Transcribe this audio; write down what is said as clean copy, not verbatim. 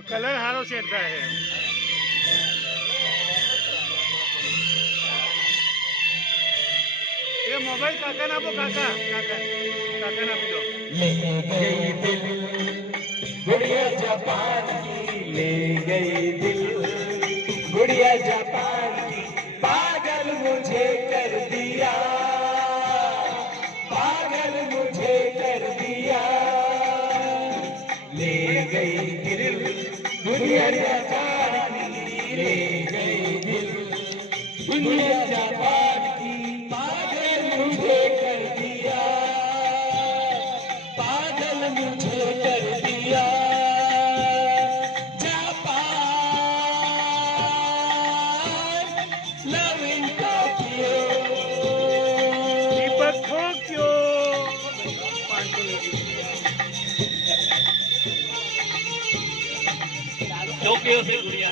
Colour हारो set था है। ये मोबाइल काका ना आपो काका काका काका ना पीलो ले गई दिल गुड़िया जापान की, ले गई दिल गुड़िया जापान की, पागल मुझे कर दिया, पागल मुझे कर दिया। ले गई दिल गुड़िया जापान की, ले गई दिल गुड़िया जापान की, पागल मुझे कर दिया, पागल मुझे कर दिया। दीपक ठोक्यो टोक्यो से गुड़िया